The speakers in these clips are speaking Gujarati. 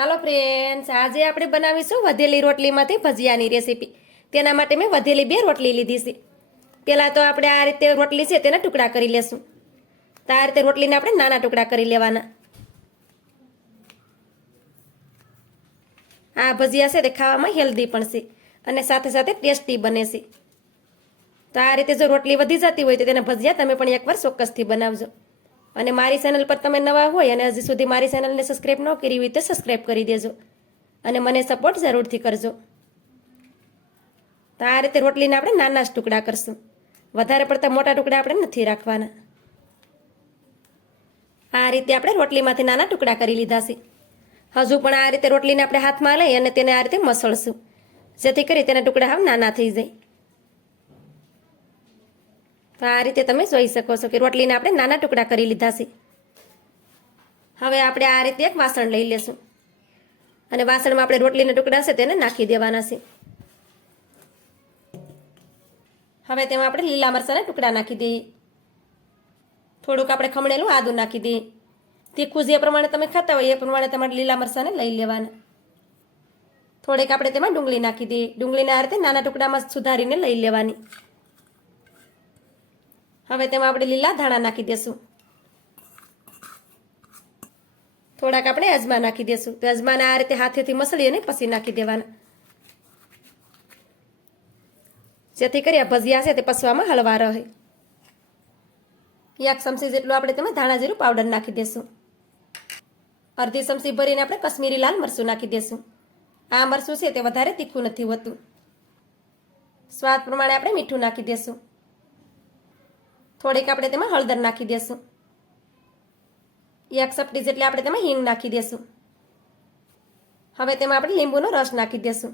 હાલો ફ્રેન્ડ્સ, આજે આપણે બનાવીશું વધેલી રોટલીમાંથી ભજીયાની રેસીપી. તેના માટે મેં વધેલી 2 રોટલી લીધી છે. પહેલાં તો આપણે આ રીતે રોટલી છે તેના ટુકડા કરી લેશું. તો આ રીતે રોટલીને આપણે નાના ટુકડા કરી લેવાના. આ ભજીયા છે તે ખાવામાં હેલ્ધી પણ છે અને સાથે સાથે ટેસ્ટી બને છે. તો આ રીતે જો રોટલી વધી જતી હોય તો તેના ભજીયા તમે પણ એકવાર ચોક્કસથી બનાવજો. અને મારી ચેનલ પર તમે નવા હોય અને હજી સુધી મારી ચેનલને સબસ્ક્રાઈબ ન કરી હોય તો સબસ્ક્રાઈબ કરી દેજો અને મને સપોર્ટ જરૂરથી કરજો. તો આ રીતે રોટલીના આપણે નાના જ ટુકડા કરશું. વધારે પડતા મોટા ટુકડા આપણે નથી રાખવાના. આ રીતે આપણે રોટલીમાંથી નાના ટુકડા કરી લીધા છે. હજુ પણ આ રીતે રોટલીને આપણે હાથમાં લઈ અને તેને આ રીતે મસળશું, જેથી કરી તેના ટુકડા હાવ નાના થઈ જાય. તો આ રીતે તમે જોઈ શકો છો કે રોટલીને આપણે નાના ટુકડા કરી લીધા છે. હવે આપણે આ રીતે એક વાસણ લઈ લેશું અને વાસણમાં આપણે રોટલીના ટુકડા છે તેને નાખી દેવાના છે. હવે તેમાં આપણે લીલા મરચાંના ટુકડા નાખી દઈએ. થોડુંક આપણે ખમણેલું આદું નાખી દઈએ. તીખું જે પ્રમાણે તમે ખાતા હોય એ પ્રમાણે તમારે લીલા મરચાંને લઈ લેવાના. થોડીક આપણે તેમાં ડુંગળી નાખી દઈએ. ડુંગળીને આ રીતે નાના ટુકડામાં સુધારીને લઈ લેવાની. હવે તેમાં આપણે લીલા ધાણા નાખી દેશું. થોડાક આપણે અજમા નાખી દેશું. તો અજમાને આ રીતે હાથેથી મસળી અને પછી નાખી દેવાના, જેથી કરી આ ભજીયા છે તે પસવામાં હળવા રહે. 1 ચમચી જેટલું આપણે તેમાં ધાણા જીરું પાવડર નાખી દેશું. અડધી ચમચી ભરીને આપણે કશ્મીરી લાલ મરચું નાખી દેશું. આ મરચું છે તે વધારે તીખું નથી હોતું. સ્વાદ પ્રમાણે આપણે મીઠું નાખી દેશું. થોડીક આપણે તેમાં હળદર નાખી દેશું. 1 ચપટી જેટલી આપણે તેમાં હિંગ નાખી દેશું. હવે તેમાં આપણે લીંબુનો રસ નાખી દેશું.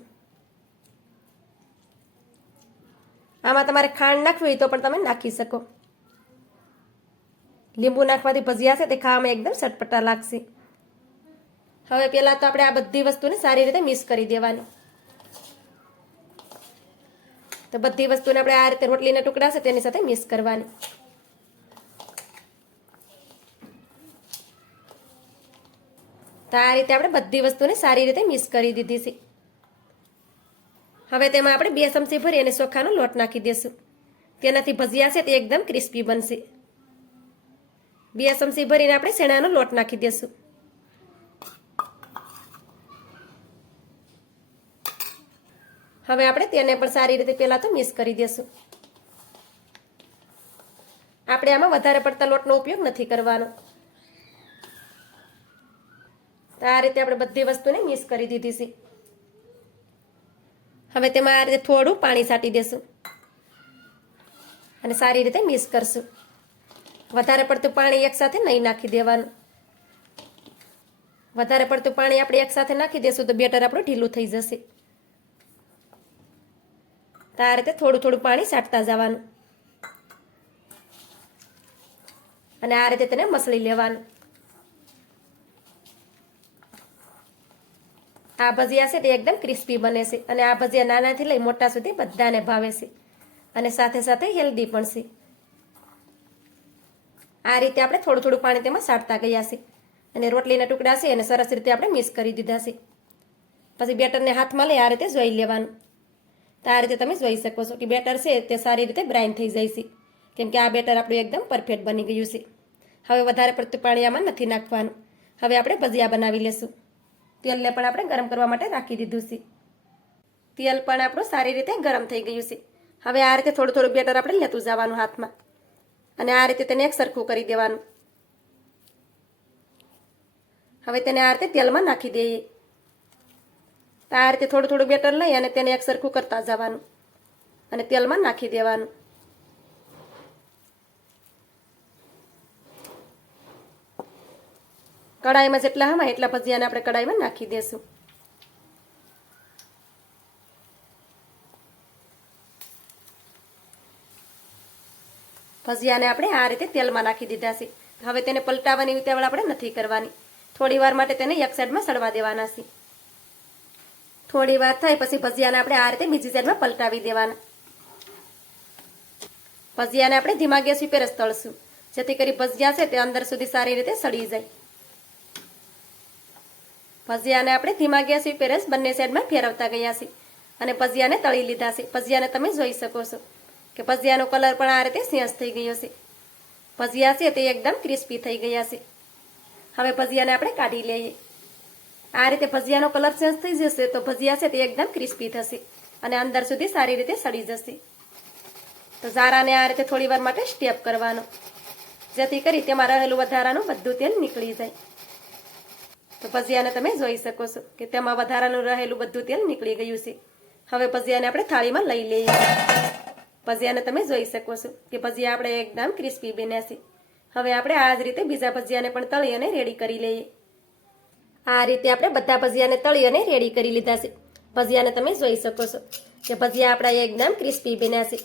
આમાં તમારે ખાંડ નાખવી હોય તો પણ તમે નાખી શકો. લીંબુ નાખવાથી ભજીયા છે તે ખાવામાં એકદમ ચટપટા લાગશે. હવે પહેલાં તો આપણે આ બધી વસ્તુને સારી રીતે મિક્સ કરી દેવાની. તો બધી વસ્તુને આપણે આ રીતે રોટલીના ટુકડા છે તેની સાથે મિક્સ કરવાની. તો આ રીતે આપણે બધી વસ્તુને સારી રીતે મિક્સ કરી દીધી છે. હવે તેમાં આપણે 2 ચમચી ભરી અને ચોખાનો લોટ નાખી દેશું. તેનાથી ભજીયા છે તે એકદમ ક્રિસ્પી બનશે. 2 ચમચી ભરીને આપણે શેણાનો લોટ નાખી દેશું. હવે આપણે તેને પણ સારી રીતે પહેલાં તો મિક્સ કરી દેશું. આપણે આમાં વધારે પડતા લોટનો ઉપયોગ નથી કરવાનો. તો આ રીતે આપણે બધી વસ્તુને મિક્સ કરી દીધી છે. હવે તેમાં આ રીતે થોડું પાણી છાંટી દેશું અને સારી રીતે મિક્સ કરશું. વધારે પડતું પાણી એકસાથે નહીં નાખી દેવાનું. વધારે પડતું પાણી આપણે એકસાથે નાખી દેશું તો બેટર આપણું ઢીલું થઈ જશે. તો આ રીતે થોડું થોડું પાણી છાંટતા જવાનું અને આ રીતે તેને મસળી લેવાનું. આ ભજીયા છે તે એકદમ ક્રિસ્પી બને છે અને આ ભજીયા નાનાથી લઈ મોટા સુધી બધાને ભાવે છે અને સાથે સાથે હેલ્ધી પણ છે. આ રીતે આપણે થોડું થોડું પાણી તેમાં છાંટતા ગયા છે અને રોટલીના ટુકડા છે અને સરસ રીતે આપણે મિક્સ કરી દીધા છે. પછી બેટરને હાથમાં લઈ આ રીતે જોઈ લેવાનું. તો આ રીતે તમે જોઈ શકો છો કે બેટર છે તે સારી રીતે બ્રાઇન થઈ જાય છે, કેમ કે આ બેટર આપણું એકદમ પરફેક્ટ બની ગયું છે. હવે વધારે પડતું પાણી આમાં નથી નાખવાનું. હવે આપણે ભજીયા બનાવી લેશું. તેલને પણ આપણે ગરમ કરવા માટે રાખી દીધું છે. તેલ પણ આપણું સારી રીતે ગરમ થઈ ગયું છે. હવે આ રીતે થોડું થોડું બેટર આપણે લેતું જવાનું હાથમાં અને આ રીતે તેને એક સરખું કરી દેવાનું. હવે તેને આ રીતે તેલમાં નાખી દઈએ. તો આ રીતે થોડું થોડું બેટર લઈ અને તેને એક સરખું કરતા જવાનું અને તેલમાં નાખી દેવાનું. કડાઈમાં જેટલા હમાય એટલા ભજીયાને આપણે કડાઈમાં નાખી દેશું. ભજીયાને આપણે આ રીતે તેલમાં નાખી દીધા છે. હવે તેને પલટાવવાની ઉતાવળ આપણે નથી કરવાની. થોડી વાર માટે તેને એક સાઈડમાં સડવા દેવાના છે. થોડી વાર થાય પછી ભજીયાને આપણે આ રીતે બીજી સાઈડમાં પલટાવી દેવાના. ભજીયાને આપણે ધીમા ગેસ ઉપર જ તળશું, જેથી કરી ભજીયા છે તે અંદર સુધી સારી રીતે સડી જાય. ભજીયાને આપણે ધીમા ગેસ ઉપર જ બંને સાઈડમાં ફેરવતા ગયા છીએ અને ભજીયાને તળી લીધા છે. ભજીયાને તમે જોઈ શકો છો કે ભજીયાનો કલર પણ આ રીતે ચેન્જ થઈ ગયો છે. ભજીયા છે તે એકદમ ક્રિસ્પી થઈ ગયા છે. હવે ભજીયાને આપણે કાઢી લઈએ. આ રીતે ભજીયાનો કલર ચેન્જ થઈ જશે તો ભજીયા છે તે એકદમ ક્રિસ્પી થશે અને અંદર સુધી સારી રીતે સડી જશે. તો ઝારાને આ રીતે થોડી વાર માટે સ્ટેપ કરવાનો, જેથી કરી તેમાં રહેલું વધારાનું બધું તેલ નીકળી જાય. તો ભજીયાને તમે જોઈ શકો છો કે તેમાં વધારાનું રહેલું બધું તેલ નીકળી ગયું છે. હવે ભજીયાને આપણે થાળીમાં લઈ લઈએ. ભજીયાને તમે જોઈ શકો છો કે ભજીયા આપણે એકદમ ક્રિસ્પી બન્યા છે. હવે આપણે આ જ રીતે બીજા ભજીયાને પણ તળી અને રેડી કરી લઈએ. આ રીતે આપણે બધા ભજીયાને તળી અને રેડી કરી લીધા છે. ભજીયાને તમે જોઈ શકો છો કે ભજીયા આપણા એકદમ ક્રિસ્પી બન્યા છે.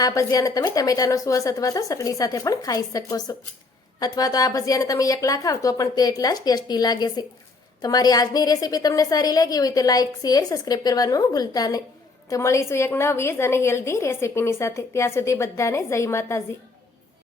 આ ભજીયાને તમે ટમેટાનો સોસ અથવા તો ચટણી સાથે પણ ખાઈ શકો છો, અથવા તો આ ભજીયાને તમે એકલા ખાવ તો પણ તે એટલા જ ટેસ્ટી લાગે છે. તો મારી આજની રેસીપી તમને સારી લાગી હોય તો લાઇક, શેર, સબસ્ક્રાઈબ કરવાનું ભૂલતા નહીં. તો મળીશું એક નવી જ અને હેલ્ધી રેસીપીની સાથે. ત્યાં સુધી બધાને જય માતાજી.